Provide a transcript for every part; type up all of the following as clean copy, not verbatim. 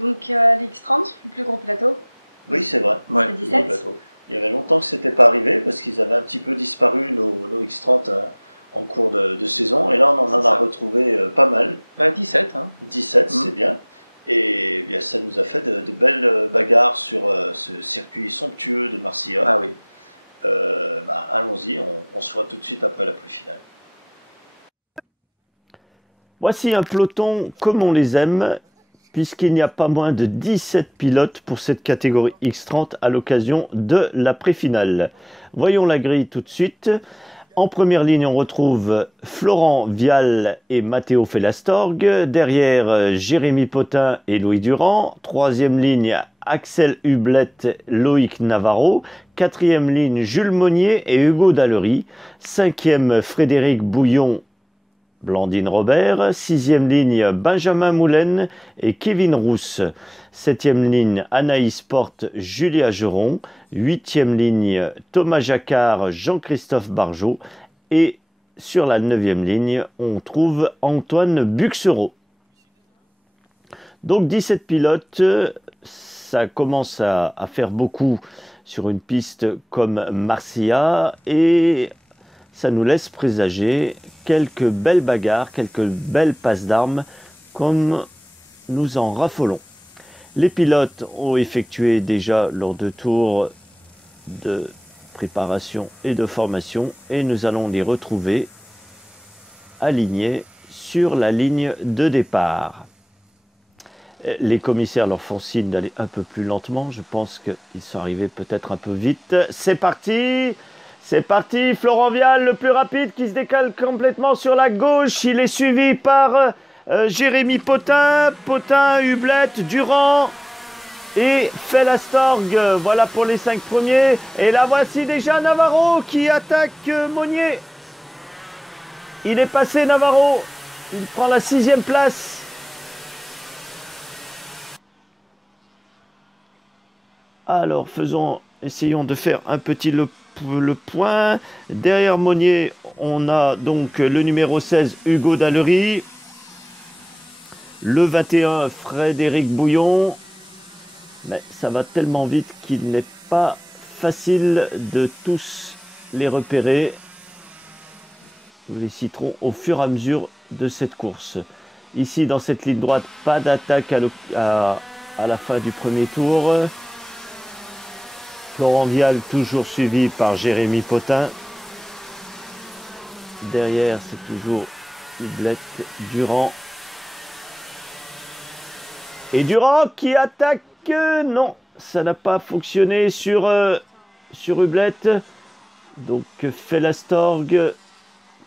Donc l'X30, le plus gros plateau. Oui, c'est vrai. Ouais. C'est Le 17. plateau. Il y avait longtemps que c'était pas arrivé parce qu'ils avaient un petit peu disparu nos X30 en cours de saison. Et là, on en C'est a ça. retrouvé pas mal. Bah 17, hein. 17, c'est bien. Et bien, ça nous a fait de belles bagarres sur ce circuit somptueux de Marcilla. Ah oui. Allons-y, on se voit tout de suite après la pré-finale. Voici un peloton comme on les aime, puisqu'il n'y a pas moins de 17 pilotes pour cette catégorie X30 à l'occasion de la pré-finale. Voyons la grille tout de suite. En première ligne, on retrouve Florent Vial et Matteo Fellastorg. Derrière, Jérémy Potin et Louis Durand. Troisième ligne, Axel Hublet, Loïc Navarro. Quatrième ligne, Jules Monnier et Hugo Dallery. Cinquième, Frédéric Bouillon, Blandine Robert. Sixième ligne, Benjamin Moulin et Kevin Rousse. Septième ligne, Anaïs Porte, Julia Geron. Huitième ligne, Thomas Jacquard, Jean-Christophe Barjot. Et sur la neuvième ligne, on trouve Antoine Buxereau. Donc 17 pilotes, ça commence à faire beaucoup sur une piste comme Marcilla et ça nous laisse présager quelques belles bagarres, quelques belles passes d'armes comme nous en raffolons. Les pilotes ont effectué déjà leurs 2 tours de préparation et de formation et nous allons les retrouver alignés sur la ligne de départ. Les commissaires leur font signe d'aller un peu plus lentement. Je pense qu'ils sont arrivés peut-être un peu vite. C'est parti! C'est parti! Florent Vial, le plus rapide, qui se décale complètement sur la gauche. Il est suivi par Jérémy Potin, Hublet, Durand et Fellastorg. Voilà pour les 5 premiers. Et là, voici déjà Navarro qui attaque Monnier. Il est passé, Navarro. Il prend la 6e place. Alors, essayons de faire un petit le point. Derrière Monnier, on a donc le numéro 16, Hugo Dallery. Le 21, Frédéric Bouillon. Mais ça va tellement vite qu'il n'est pas facile de tous les repérer. Nous les citerons au fur et à mesure de cette course. Ici, dans cette ligne droite, pas d'attaque à la fin du premier tour. Florent Vial, toujours suivi par Jérémy Potin. Derrière, c'est toujours Hublet, Durand. Et Durand qui attaque. Non, ça n'a pas fonctionné sur Hublet. Donc Fellastorg,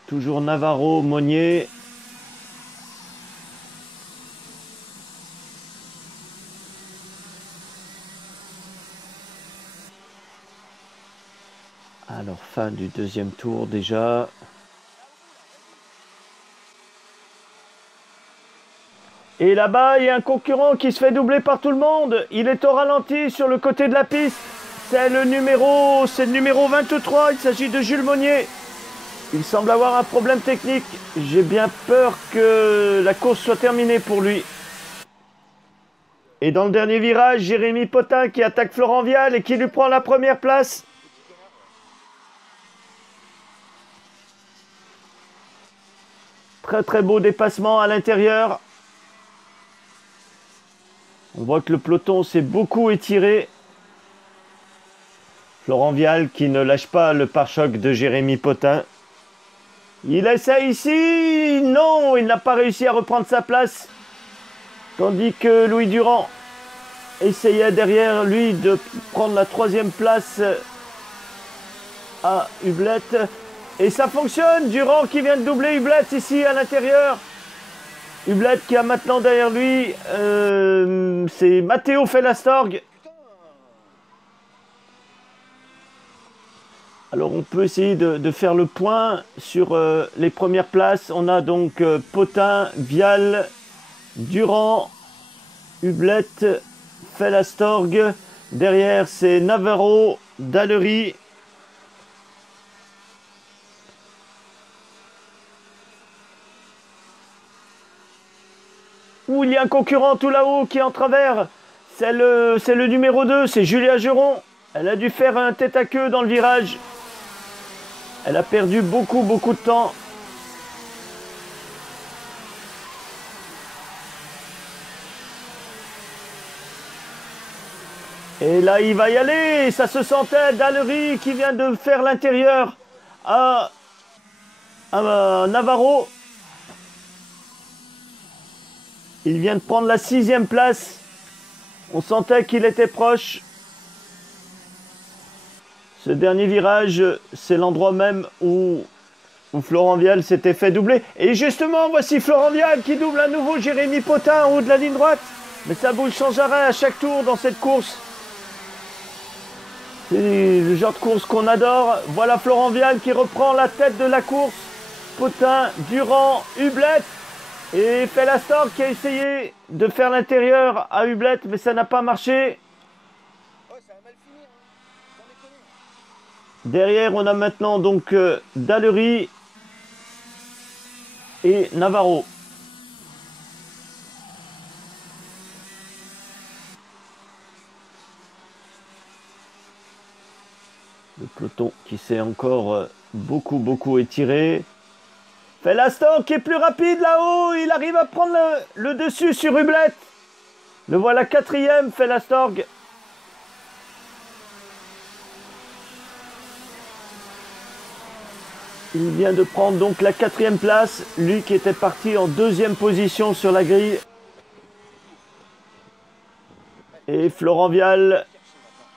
toujours Navarro, Monnier. Alors, fin du deuxième tour déjà. Et là-bas, il y a un concurrent qui se fait doubler par tout le monde. Il est au ralenti sur le côté de la piste. C'est le numéro 23. Il s'agit de Jules Monnier. Il semble avoir un problème technique. J'ai bien peur que la course soit terminée pour lui. Et dans le dernier virage, Jérémy Potin qui attaque Florent Vial et qui lui prend la première place. Très très beau dépassement à l'intérieur. On voit que le peloton s'est beaucoup étiré. Florent Vial qui ne lâche pas le pare-choc de Jérémy Potin. Il essaie ici. Non, il n'a pas réussi à reprendre sa place. Tandis que Louis Durand essayait derrière lui de prendre la 3e place à Hublet. Et ça fonctionne. Durand qui vient de doubler Hublet ici à l'intérieur. Hublet qui a maintenant derrière lui, c'est Matteo Fellastorg. Alors on peut essayer de faire le point sur les premières places. On a donc Potin, Vial, Durand, Hublet, Fellastorg. Derrière c'est Navarro, Dallery. Ouh, il y a un concurrent tout là-haut qui est en travers. C'est le numéro 2, c'est Julia Geron. Elle a dû faire un tête à queue dans le virage. Elle a perdu beaucoup de temps. Et là, il va y aller. Ça se sentait. Dallery qui vient de faire l'intérieur à Navarro. Il vient de prendre la 6e place. On sentait qu'il était proche. Ce dernier virage, c'est l'endroit même où Florent Vial s'était fait doubler. Et justement, voici Florent Vial qui double à nouveau Jérémy Potin en haut de la ligne droite. Mais ça bouge sans arrêt à chaque tour dans cette course. C'est le genre de course qu'on adore. Voilà Florent Vial qui reprend la tête de la course. Potin, Durand, Hublette. Et Fellastor qui a essayé de faire l'intérieur à Hublette, mais ça n'a pas marché. Derrière, on a maintenant donc Dallery et Navarro. Le peloton qui s'est encore beaucoup étiré. Fellastor qui est plus rapide là-haut. Il arrive à prendre le dessus sur Hublette. Le voilà 4e, Fellastorg. Il vient de prendre donc la 4e place. Lui qui était parti en 2e position sur la grille. Et Florent Vial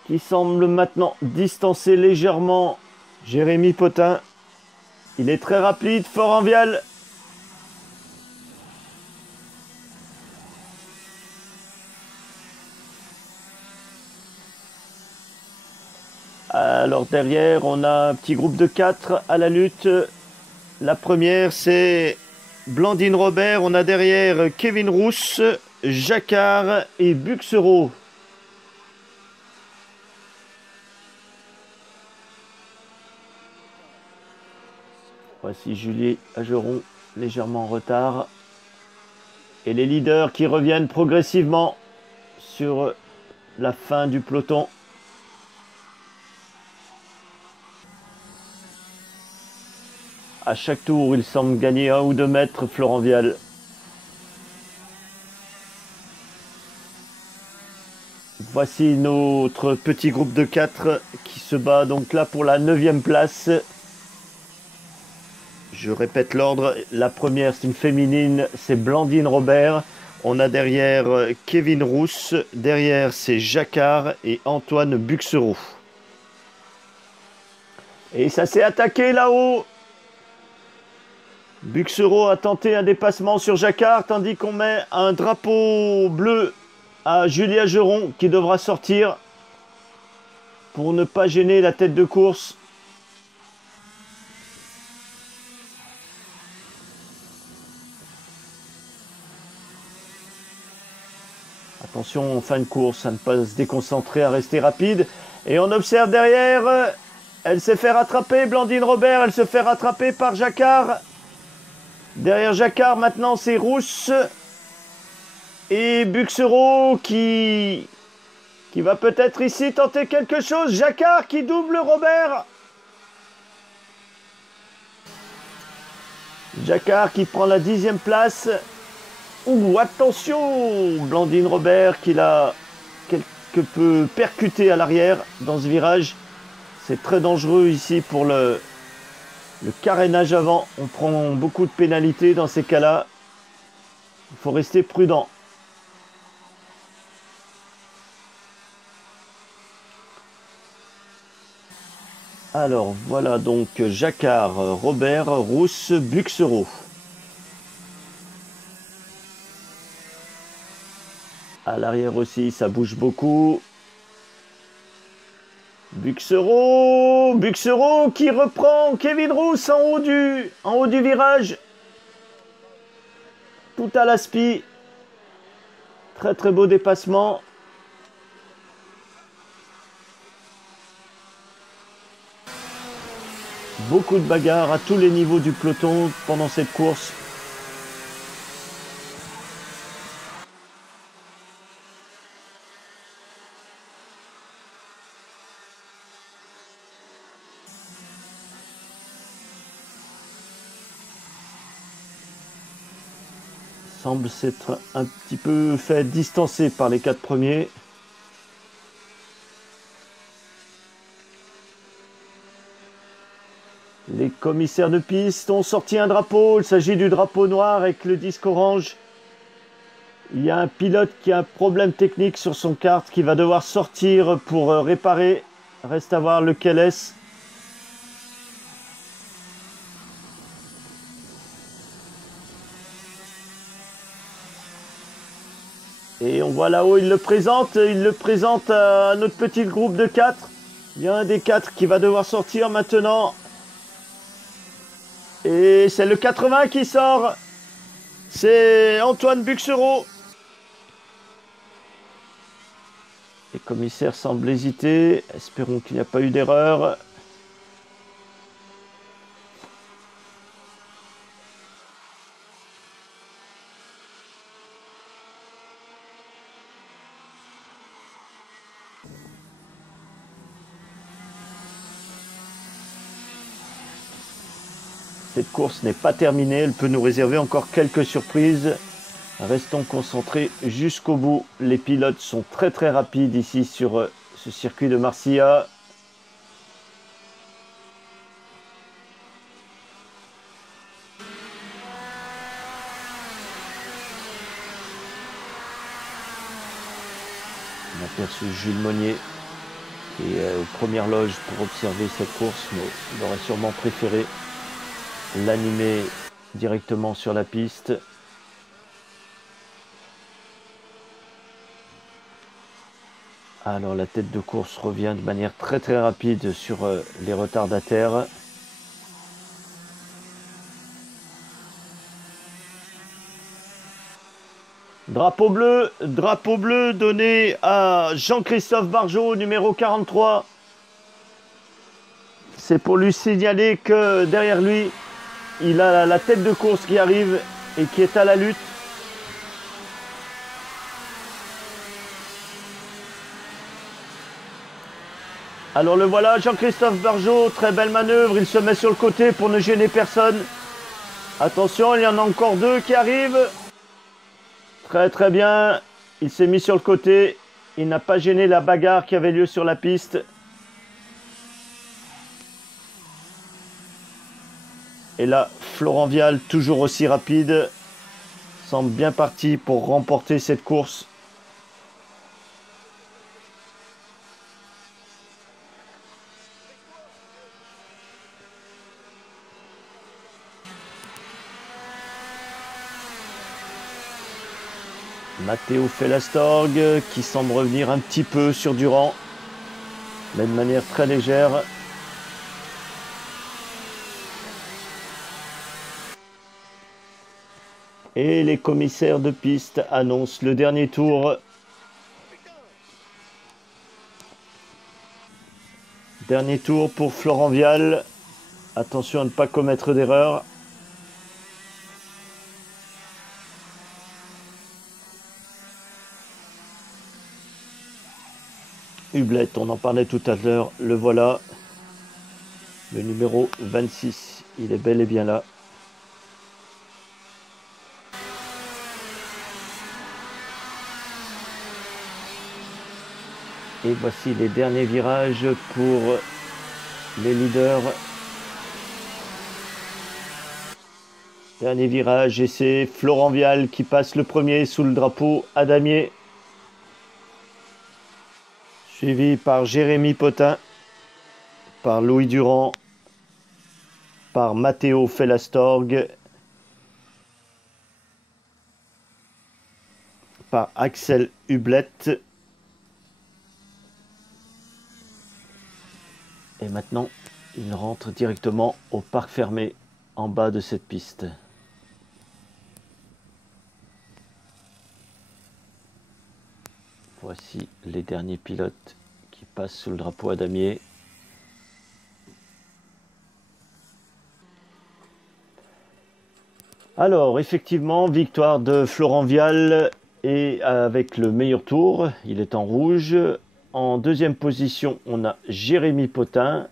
qui semble maintenant distancer légèrement Jérémy Potin. Il est très rapide, Florent Vial. Alors derrière, on a un petit groupe de 4 à la lutte. La première, c'est Blandine Robert. On a derrière Kevin Rousse, Jacquard et Buxereau. Voici Julie Ageron, légèrement en retard. Et les leaders qui reviennent progressivement sur la fin du peloton. À chaque tour, il semble gagner 1 ou 2 mètres, Florent Vial. Voici notre petit groupe de 4 qui se bat donc là pour la 9e place. Je répète l'ordre. La première, c'est une féminine, c'est Blandine Robert. On a derrière Kevin Rousse. Derrière, c'est Jacquard et Antoine Buxereau. Et ça s'est attaqué là-haut. Buxereau a tenté un dépassement sur Jacquard, tandis qu'on met un drapeau bleu à Julia Geron qui devra sortir pour ne pas gêner la tête de course. Attention en fin de course à ne pas se déconcentrer, à rester rapide. Et on observe derrière, elle s'est fait rattraper, Blandine Robert, elle se fait rattraper par Jacquard. Derrière Jacquard, maintenant, c'est Rousse et Buxereau qui va peut-être ici tenter quelque chose. Jacquard qui double Robert. Jacquard qui prend la 10e place. Ouh, attention! Blandine Robert qui l'a quelque peu percuté à l'arrière dans ce virage. C'est très dangereux ici pour le carénage avant. On prend beaucoup de pénalités dans ces cas-là. Il faut rester prudent. Alors voilà donc Jacquard, Robert, Rousse, Buxereau. À l'arrière aussi, ça bouge beaucoup. Buxereau qui reprend Kevin Rousse en haut du virage. Tout à l'aspi. Très beau dépassement. Beaucoup de bagarres à tous les niveaux du peloton pendant cette course. semble s'être un petit peu fait distancer par les 4 premiers. Les commissaires de piste ont sorti un drapeau. Il s'agit du drapeau noir avec le disque orange. Il y a un pilote qui a un problème technique sur son kart qui va devoir sortir pour réparer. Reste à voir lequel est-ce. Et on voit là-haut, il le présente à notre petit groupe de 4. Il y a un des 4 qui va devoir sortir maintenant. Et c'est le 80 qui sort. C'est Antoine Buxereau. Les commissaires semblent hésiter. Espérons qu'il n'y a pas eu d'erreur. Cette course n'est pas terminée, elle peut nous réserver encore quelques surprises. Restons concentrés jusqu'au bout. Les pilotes sont très très rapides ici sur ce circuit de Marcilla. On aperçoit Jules Monnier qui est aux premières loges pour observer cette course, mais il aurait sûrement préféré l'animer directement sur la piste. Alors la tête de course revient de manière très très rapide sur les retardataires. Drapeau bleu donné à Jean-Christophe Barjot, numéro 43. C'est pour lui signaler que derrière lui, il a la tête de course qui arrive et qui est à la lutte. Alors le voilà, Jean-Christophe Barjot, très belle manœuvre, il se met sur le côté pour ne gêner personne. Attention, il y en a encore 2 qui arrivent. Très très bien, il s'est mis sur le côté, il n'a pas gêné la bagarre qui avait lieu sur la piste. Et là, Florent Vial, toujours aussi rapide, semble bien parti pour remporter cette course. Matteo Fellastorg qui semble revenir un petit peu sur Durand, mais de manière très légère. Et les commissaires de piste annoncent le dernier tour. Dernier tour pour Florent Vial. Attention à ne pas commettre d'erreur. Hublet, on en parlait tout à l'heure, le voilà. Le numéro 26, il est bel et bien là. Et voici les derniers virages pour les leaders. Dernier virage et c'est Florent Vial qui passe le premier sous le drapeau à damier. Suivi par Jérémy Potin, par Louis Durand, par Matteo Fellastorg, par Axel Hublet. Et maintenant, il rentre directement au parc fermé en bas de cette piste. Voici les derniers pilotes qui passent sous le drapeau à damier. Alors, effectivement, victoire de Florent Vial et avec le meilleur tour, il est en rouge. En deuxième position, on a Jérémy Potin.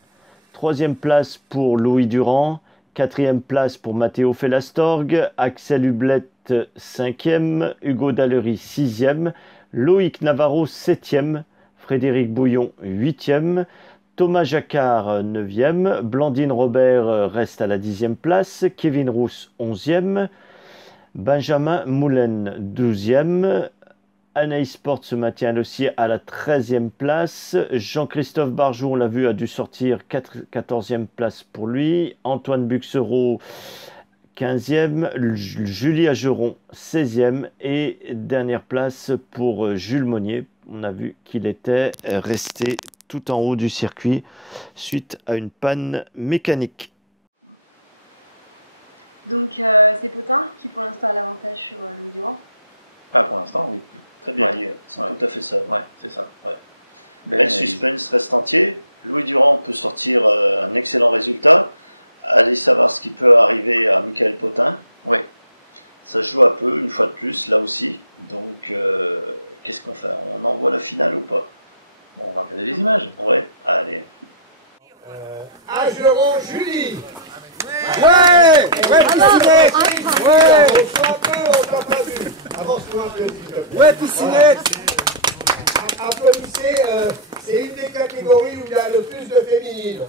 Troisième place pour Louis Durand. Quatrième place pour Matteo Fellastorg. Axel Hublet 5e, Hugo Dallery 6e, Loïc Navarro 7e, Frédéric Bouillon 8e, Thomas Jacquard 9e, Blandine Robert reste à la 10e place, Kevin Rousse 11e, Benjamin Moulin 12e, Anaïs Sport se maintient aussi à la 13e place. Jean-Christophe Barjou, on l'a vu, a dû sortir 14e place pour lui. Antoine Buxereau, 15e. Julie Ageron, 16e. Et dernière place pour Jules Monnier. On a vu qu'il était resté tout en haut du circuit suite à une panne mécanique. Donc c'est Potin qui pour l'instant a l'avantage sur Louis Durand. Pas pour l'instant, oui. Très bien, Ouais. c'est tout à fait ça. Ouais, c'est ça. Ouais. Mais le suspense reste entier. Louis Durand peut sortir un excellent résultat. Allez savoir ce qui peut arriver à Michael Potin. Ouais. Ça se joue à peu, une fois de plus, là aussi. Donc, qu'est-ce qu'on fait? On envoie la finale ou pas? Bon, on va regarder les images. Ouais, allez. Ageron Julie. Ouais, Piscinette. Ouais, On t'a pas vu. Avance-toi un peu, s'il te plaît. ouais, Piscinette. Applaudissez, c'est une des catégories où il y a le plus de féminines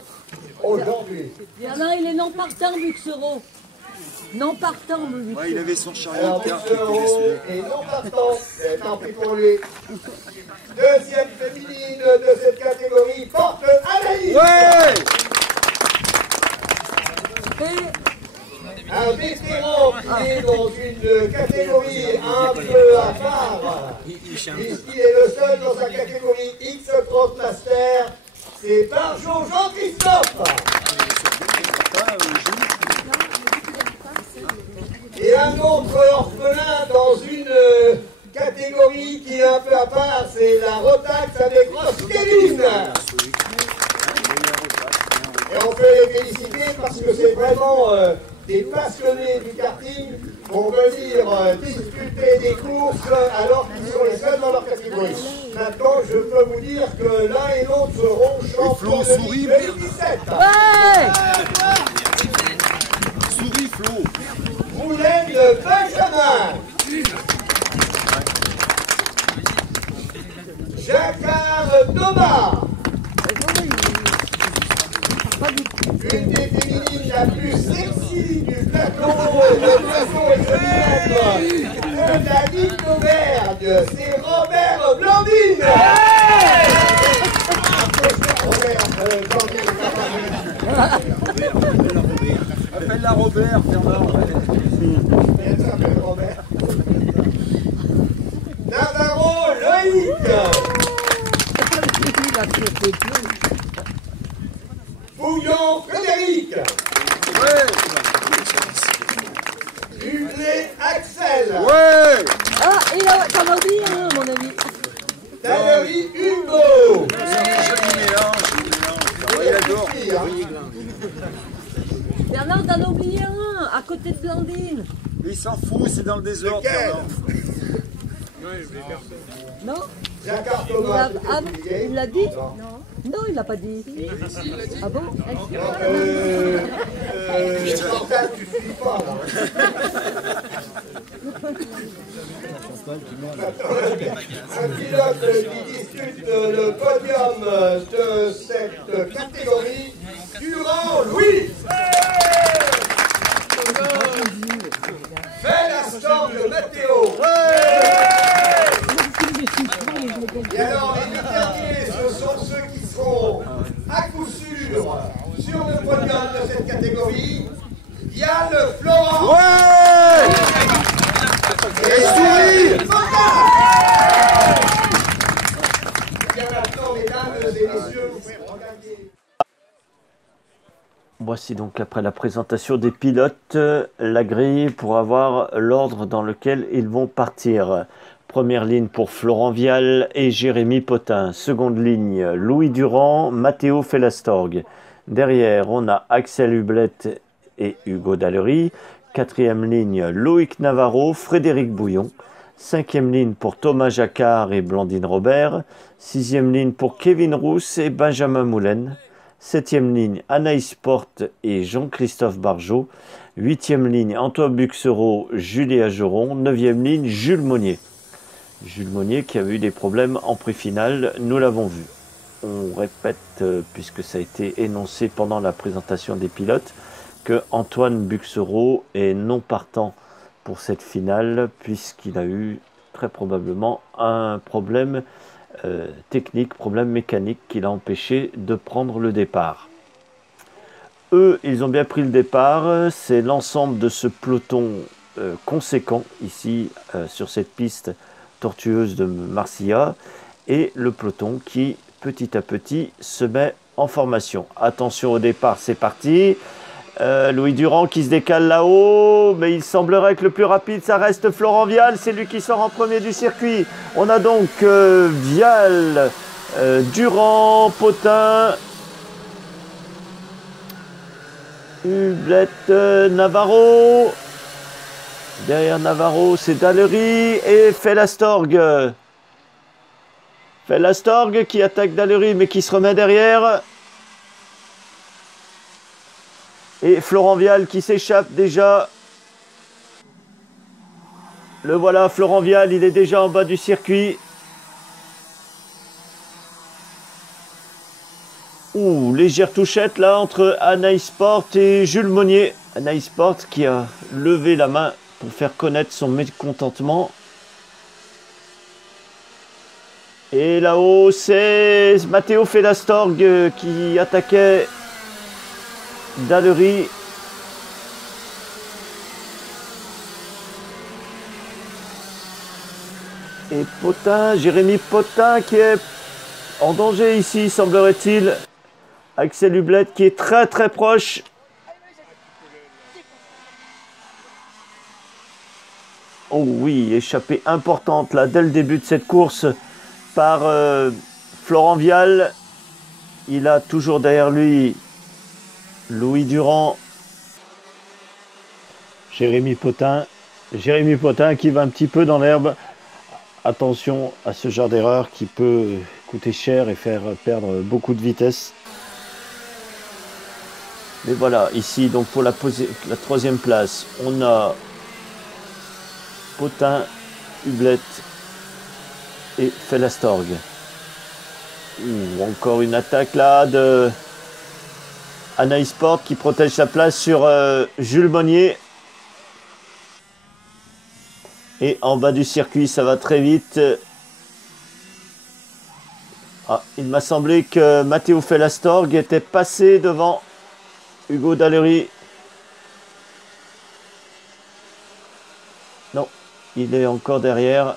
aujourd'hui. Bernard, il est non partant, Buxereau. Non partant, le Buxereau. Ouais, il avait son chariot Alors, de terre qui était Buxereau décédé. et non partant, tant pis pour lui. Deuxième féminine de cette catégorie, porte Anaïs. Ouais. Un vétéran qui est dans une catégorie un peu à part, puisqu'il est le seul dans sa catégorie X30 Master, c'est Barjot Jean-Christophe. Et un autre orphelin dans une catégorie qui est un peu à part, c'est la Rotax avec Ross Kevin. Et on peut les féliciter parce que c'est vraiment des passionnés du karting pour venir disputer des courses alors qu'ils sont les seuls dans leur catégorie. Maintenant, je peux vous dire que l'un et l'autre seront champions de Ligue 2017. Ouais. Souris, Flo. Moulin Benjamin. Jacquard Thomas. Une des féminines la plus sexy du plateau et de la Ligue d'Auvergne, c'est Robert Blandine. Appelle-la Robert, Bernard. Elle s'appelle Robert. Navarro Loïc. Bouillon Frédéric. Ouais. Hublé Axel. Ouais. Ah, et t'en as oublié un, mon ami. Dallery Hugo. Ouais, d'accord. Bernard, t'en as oublié un, à côté de Blandine. Il s'en fout, c'est dans le désordre, Lequel? Bernard. Non? Jacquard Il Thomas. l'a il l'a dit? Non, il l'a pas dit. Ah bon? Chantal, tu suis pas là. Un pilote qui dispute le podium de cette catégorie, Durand Louis. Bel instant de Mathéo. Et alors, les derniers, ce sont ceux qui seront à coup sûr sur le podium de cette catégorie. Yann Florent. Ouais. Et souris. Bien maintenant, mesdames et messieurs, vous pouvez regagner. Voici donc après la présentation des pilotes, la grille pour avoir l'ordre dans lequel ils vont partir. Première ligne pour Florent Vial et Jérémy Potin. Seconde ligne, Louis Durand, Matteo Felastorg. Derrière, on a Axel Hublette et Hugo Dallery. Quatrième ligne, Loïc Navarro, Frédéric Bouillon. Cinquième ligne pour Thomas Jacquard et Blandine Robert. Sixième ligne pour Kevin Rousse et Benjamin Moulin. Septième ligne, Anaïs Porte et Jean-Christophe Barjot. 8e ligne, Antoine Buxereau, Julie Ageron. 9e ligne, Jules Monnier. Jules Monnier qui a eu des problèmes en pré-finale, nous l'avons vu. On répète, puisque ça a été énoncé pendant la présentation des pilotes, que Antoine Buxereau est non partant pour cette finale, puisqu'il a eu très probablement un problème technique, problème mécanique qui l'a empêché de prendre le départ. Eux, ils ont bien pris le départ. C'est l'ensemble de ce peloton conséquent ici sur cette piste tortueuse de Marcilla et le peloton qui petit à petit se met en formation. Attention au départ, c'est parti. Louis Durand qui se décale là-haut, mais il semblerait que le plus rapide, ça reste Florent Vial. C'est lui qui sort en premier du circuit. On a donc Vial, Durand, Potin, Hublette, Navarro. Derrière Navarro, c'est Dallery et Fellastorg. Fellastorg qui attaque Dallery, mais qui se remet derrière. Et Florent Vial qui s'échappe déjà. Le voilà, Florent Vial, il est déjà en bas du circuit. Ouh, légère touchette là entre Anaïs Sport et Jules Monnier. Anaïs Sport qui a levé la main pour faire connaître son mécontentement. Et là-haut, c'est Matteo Fellastorg qui attaquait Dallery. Et Potin, Jérémy Potin qui est en danger ici, semblerait-il. Axel Hublette qui est très très proche. Oh oui, échappée importante là dès le début de cette course par Florent Vial. Il a toujours derrière lui Louis Durand. Jérémy Potin qui va un petit peu dans l'herbe. Attention à ce genre d'erreur qui peut coûter cher et faire perdre beaucoup de vitesse. Mais voilà, ici donc pour la troisième place, on a Potin, Hublette et Fellastorg. Encore une attaque là de Anaïs Sport qui protège sa place sur Jules Monnier. Et en bas du circuit, ça va très vite. Ah, il m'a semblé que Matteo Fellastorg était passé devant Hugo Dallery. Non, il est encore derrière.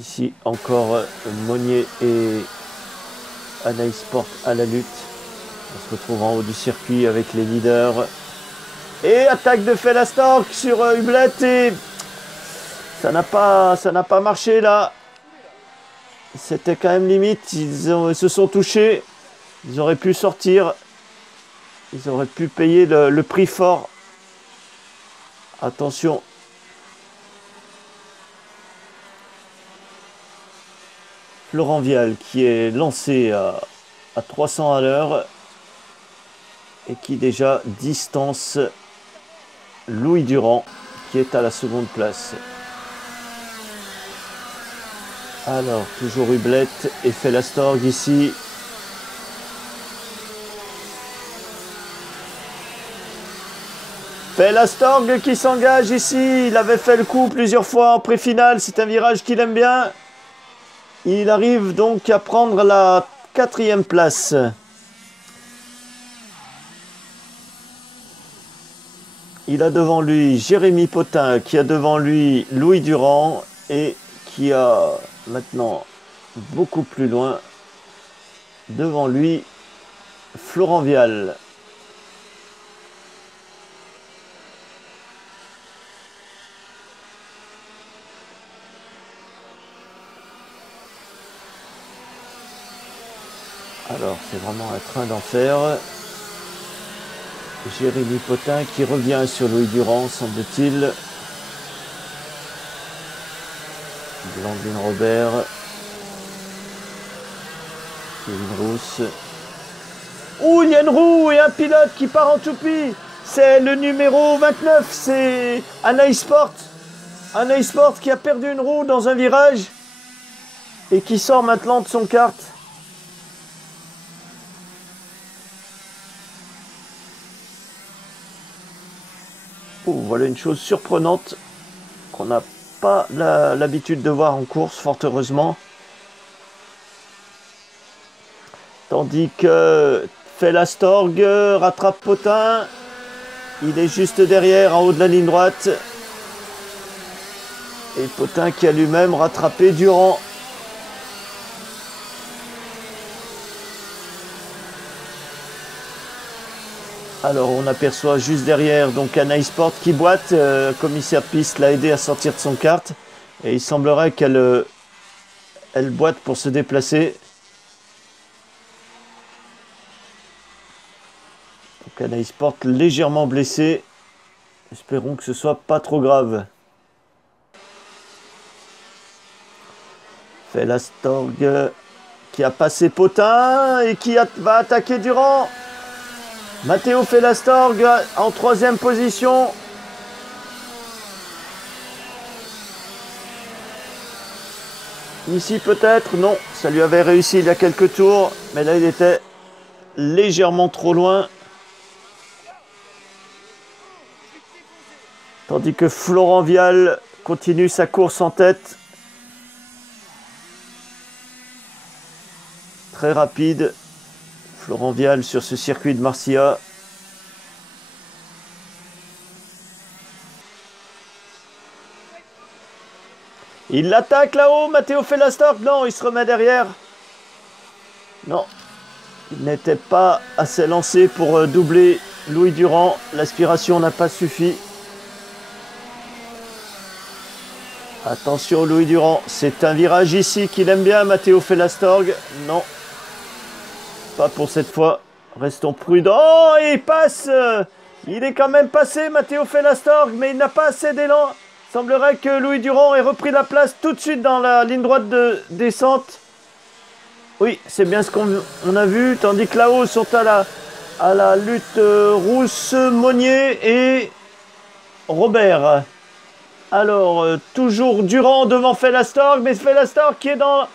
Ici, encore Monnier et Anaïs Sport à la lutte. On se retrouve en haut du circuit avec les leaders. Et attaque de Fellastorg sur Hublette. Et ça n'a pas marché là. C'était quand même limite. Ils se sont touchés. Ils auraient pu sortir. Ils auraient pu payer le prix fort. Attention. Florent Vial qui est lancé à 300 à l'heure. Et qui déjà distance Louis Durand qui est à la seconde place. Alors, toujours Hublette et Fellastorg ici. Fellastorg qui s'engage ici. Il avait fait le coup plusieurs fois en pré-finale. C'est un virage qu'il aime bien. Il arrive donc à prendre la 4e place. Il a devant lui Jérémy Potin, qui a devant lui Louis Durand et qui a maintenant beaucoup plus loin devant lui Florent Vial. Alors c'est vraiment un train d'enfer. Jérémy Potin qui revient sur Louis Durand, semble-t-il. Blandine Robert Kevin Rousse. Ouh, il y a une roue et un pilote qui part en toupie. C'est le numéro 29, c'est Anaïs Sport. Anaïs Sport qui a perdu une roue dans un virage et qui sort maintenant de son kart. Oh, voilà une chose surprenante qu'on n'a pas l'habitude de voir en course, fort heureusement. Tandis que Felastorg rattrape Potin. Il est juste derrière, en haut de la ligne droite. Et Potin qui a lui-même rattrapé Durand. Alors on aperçoit juste derrière donc Anaïs Sport qui boite. Commissaire de piste l'a aidé à sortir de son kart. Et il semblerait qu'elle boite pour se déplacer. Donc Anaïs Sport légèrement blessée. Espérons que ce soit pas trop grave. Felastorg qui a passé Potin et qui va attaquer Durand. Matteo Felastorg en 3e position. Ici peut-être, non, ça lui avait réussi il y a quelques tours, mais là il était légèrement trop loin. Tandis que Florent Vial continue sa course en tête. Très rapide. Florent Vial sur ce circuit de Marcia. Il l'attaque là-haut, Matteo Felastorg. Non, il se remet derrière. Non, il n'était pas assez lancé pour doubler Louis Durand. L'aspiration n'a pas suffi. Attention Louis Durand, c'est un virage ici qu'il aime bien, Matteo Felastorg. Non. Pas pour cette fois. Restons prudents. Oh, il passe. Il est quand même passé, Matteo Felastorg, mais il n'a pas assez d'élan. Il semblerait que Louis Durand ait repris la place tout de suite dans la ligne droite de descente. Oui, c'est bien ce qu'on a vu. Tandis que là-haut sont à la lutte Rousse, Monnier et Robert. Alors, toujours Durand devant Felastorg, mais Felastorg qui est dans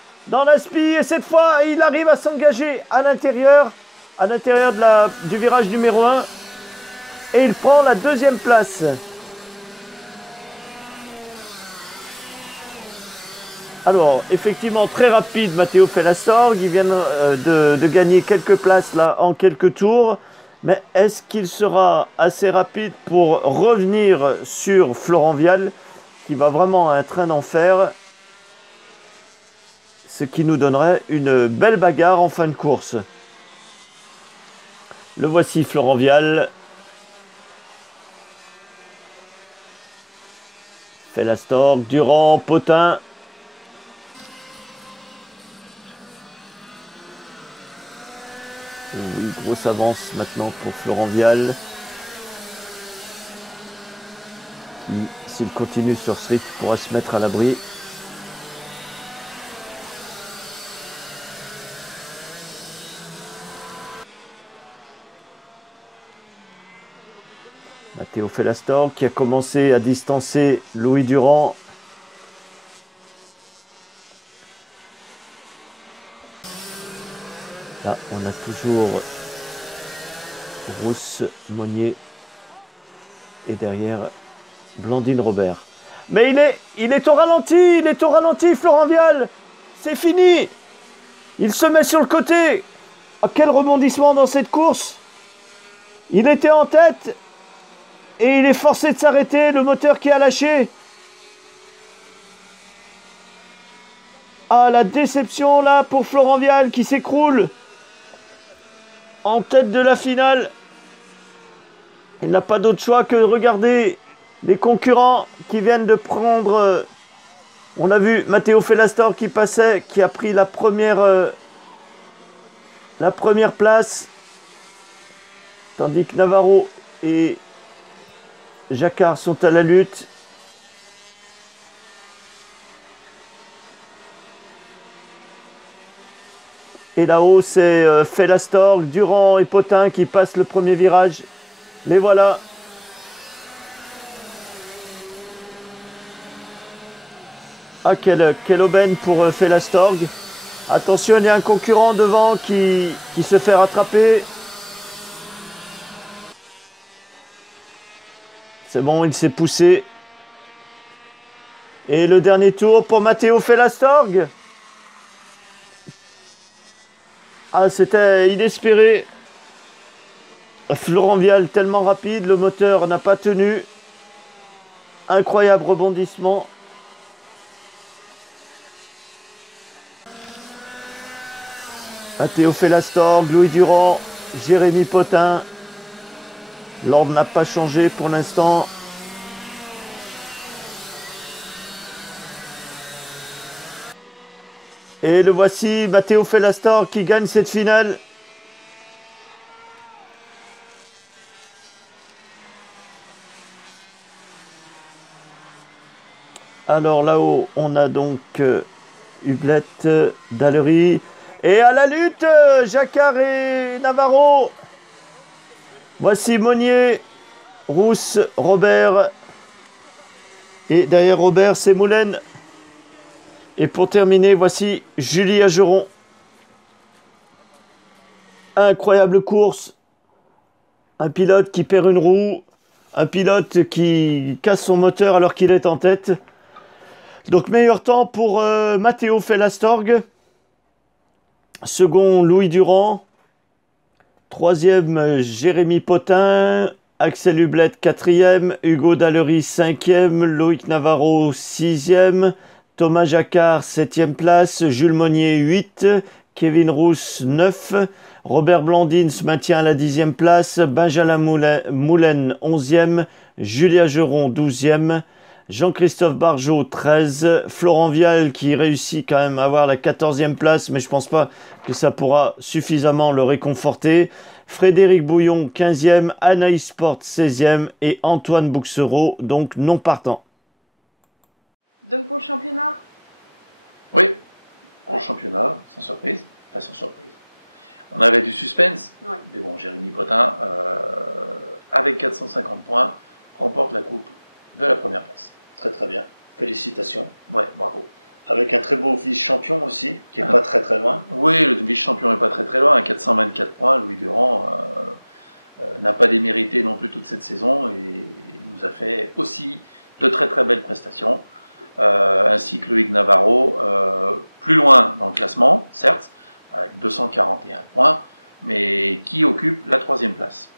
l'aspi, et cette fois, il arrive à s'engager à l'intérieur du virage numéro 1, et il prend la 2e place. Alors, effectivement, très rapide, Matteo Felastorg, il vient de gagner quelques places là en quelques tours, mais est-ce qu'il sera assez rapide pour revenir sur Florent Vial, qui va vraiment à un train d'enfer, ce qui nous donnerait une belle bagarre en fin de course. Le voici, Florent Vial. Felastorg, Durand, Potin. Oui, grosse avance maintenant pour Florent Vial. Qui, s'il continue sur ce rythme, pourra se mettre à l'abri. Matteo Felastorg qui a commencé à distancer Louis Durand. Là, on a toujours Rousse, Monnier et derrière Blandine Robert. Mais il est au ralenti, Florent Vial. C'est fini. Il se met sur le côté. Oh, quel rebondissement dans cette course. Il était en tête et il est forcé de s'arrêter, le moteur qui a lâché. Ah, la déception là pour Florent Vial qui s'écroule en tête de la finale. Il n'a pas d'autre choix que de regarder les concurrents qui viennent de prendre. On a vu Matteo Felastorg qui passait, qui a pris la première place. Tandis que Navarro et Jacquard sont à la lutte. Et là-haut, c'est Felastorg, Durand et Potin qui passent le premier virage. Les voilà. Ah, quelle aubaine pour Felastorg. Attention, il y a un concurrent devant qui se fait rattraper. C'est bon, il s'est poussé. Et le dernier tour pour Matteo Felastorg. Ah, c'était inespéré. Florent Vial tellement rapide, le moteur n'a pas tenu. Incroyable rebondissement. Matteo Felastorg, Louis Durand, Jérémy Potin. L'ordre n'a pas changé pour l'instant. Et le voici, Matteo Felastorg qui gagne cette finale. Alors là-haut, on a donc Hublet, Dallery. Et à la lutte, Jacquard et Navarro. Voici Monnier, Rousse, Robert. Et derrière Robert, c'est Moulin. Et pour terminer, voici Julie Ageron. Incroyable course. Un pilote qui perd une roue. Un pilote qui casse son moteur alors qu'il est en tête. Donc meilleur temps pour Matteo Felastorg. Second, Louis Durand. Troisième, Jérémy Potin. Axel Hublet, quatrième. Hugo Dallery, cinquième. Loïc Navarro, sixième. Thomas Jacquard, 7e place. Jules Monnier, 8. Kevin Rousse, 9. Robert Blandin se maintient à la 10e place. Benjamin Moulin, 11e. Julia Geron, 12e. Jean-Christophe Barjot, 13. Florent Vial qui réussit quand même à avoir la 14e place, mais je ne pense pas que ça pourra suffisamment le réconforter. Frédéric Bouillon, 15e. Anaïs Porte, 16e. Et Antoine Bouxereau, donc non partant. Donc pour le championnat? Oui, pour le championnat, sans surprise, pas sans surprise. On avait du suspense, Ouais. mais bon, Jérémy Potin, avec 450 points, remporte la coupe de la première place. Très très bien. Félicitations. Ouais, bravo. Avec un très beau vice-champion aussi, qui n'est pas très très loin. Oui, le vice-champion n'est pas très très loin, à 424 points. Louis Durand n'a pas démérité non plus toute cette saison et nous a fait aussi de très très belles prestations. Ainsi que Loïc Navarro, plus loin dans le classement, certes, avec 241 points, mais qui occupe la 3e place.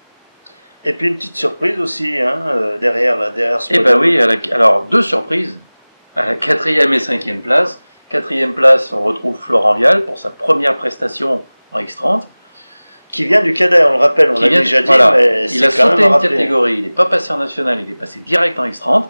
Et puis une petite surprise aussi, hein, derrière ce Eh podium. ben oui, alors deux surprises. À la 4e et 5e place. 4e place, on retrouve Florent Vial pour sa première prestation en X30. Qui vient du cadet, on le rappelle, on l'a déjà dit, voilà. mais Il a c'est quand sauté même à une rappeler. catégorie, il n'est pas passé en national, il est passé direct en X30.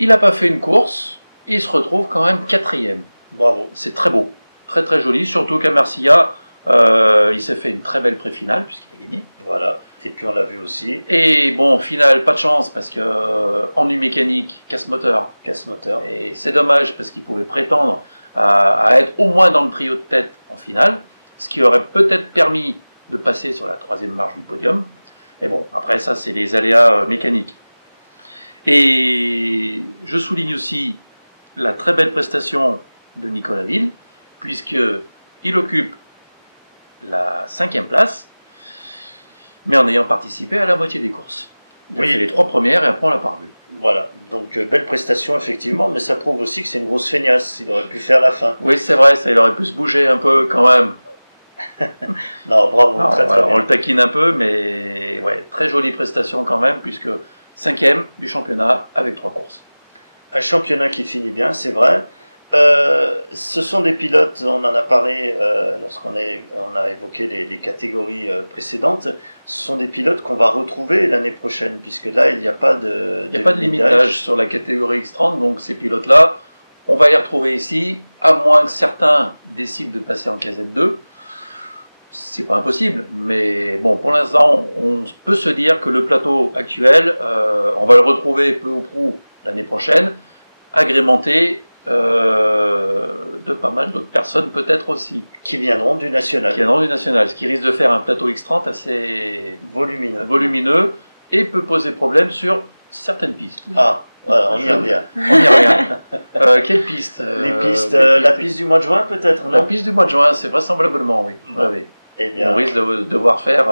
Il n'a pas fait une course, et il se retrouve quand même 4e. Bravo. C'est très beau, très très joli, surtout qu'à Marcilla, il s'est fait une très belle pré-finale, puisqu'il a gagné. Voilà, et puis on l'a vu aussi, Et bon, finale, pas de chance, parce que ennui mécanique, casse-moteur. casse-moteur. Et c'est dommage, parce qu'il pouvait prétendre à être au moins dans le trio de tête en finale, ce qui aurait peut-être permis de passer sur la 3e marche du podium. Et bon, après ça, c'est les aléas mécaniques. Et je souligne aussi la très belle prestation de Nicolas Ville, puisqu'il occupe la 5e place, mais en ayant participé à la moitié des courses. Il a fait les 3 premières et après on l'a pas revu. Voilà, donc belle prestation effectivement, mais ça prouve aussi que c'est une grosse feignasse, il aurait pu faire la fin. Oui, c'est vrai, ça, il aurait pu se bouger un peu quand même. Non, bravo, Alors, très voilà, bien. on le taquine un peu, mais ouais, très jolie prestation quand même, puisque 5e du championnat avec 3 courses. Un championnat qui finit bien, c'est vrai. Ce sont des pilotes, on en a parlé lorsqu'on a évoqué les catégories précédentes, ce sont des pilotes qu'on va retrouver l'année prochaine, puisque là, il n'y a pas de, Il n'y a pas de limite d'âge sur la catégorie X30, donc ces pilotes-là, on va les retrouver ici, à moins que certains décident de passer en casette 2. C'est pas impossible, mais bon, pour l'instant, on peut se dire que le plateau actuel, on va le retrouver peu ou prou l'année prochaine, agrémenté de pas mal d'autres personnes peut-être aussi, Qui viendront du national. qui viendront du national, ce qui risque de faire un plateau X30 assez volumineux et peut poser problème sur certaines pistes. Ah, voilà, on y revient. On y revient. Quelle piste Les pistes, la piste du mois de juin peut-être, La non? piste du mois de juin, c'est vraisemblablement, oui. Bon. Oui, oui. Eh bien, On risque de devoir faire,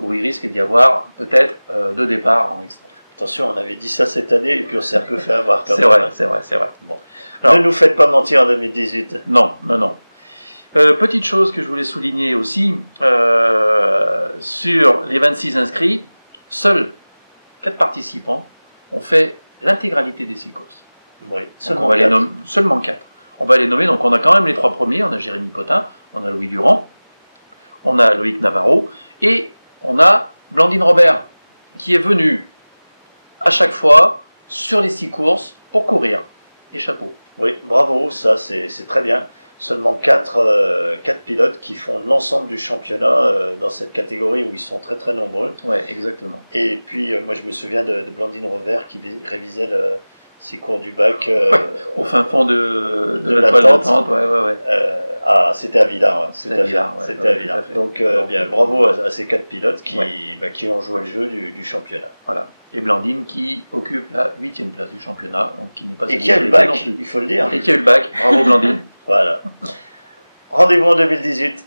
où il risque d'y avoir peut-être 2 départs en X30. attention, on avait dit ça cette année et puis on s'est un peu fait avoir quand C'est même. vrai, c'est vrai, c'est vrai. Bon. Alors- Ne nous faites pas mentir en 2018. Non, non, non. Petite chose que je voulais souligner aussi, sur les 26 inscrits, seuls 4 participants ont fait l'intégralité des 6 courses. Oui, Donc on va les nommer, seulement 4. On va les nommer, donc on a quand même les 3 premiers, on a Jérémy Potin, on a Louis Durand, on a Loïc Navarro, et on a Blandine Robert, qui est venue à chaque fois sur les 6 courses pour courir. Et chapeau. Oui, bravo, ça c'est très bien. Seulement 4 pilotes qui font l'ensemble du championnat dans cette catégorie où ils sont très très nombreux. Ouais, exactement. Et puis moi je me souviens de Blandine Robert qui révisait ses cours du bac. Au fin fond de de la la toile tente. d'attente, ouais. C'était à Villars. C'était à Villars, ouais, C'était ouais, à Villars. tout à fait. Donc bien, bravo à ces 4 pilotes qui ont joué le jeu du championnat. Voilà. Et Blandine qui occupe la 8e place du championnat, donc qui n'est pas Et qui a eu le égalité bac, non plus. il faut le dire. Et qui a eu le bac. Bravo Blandine. Voilà. Rendez-vous en 2018.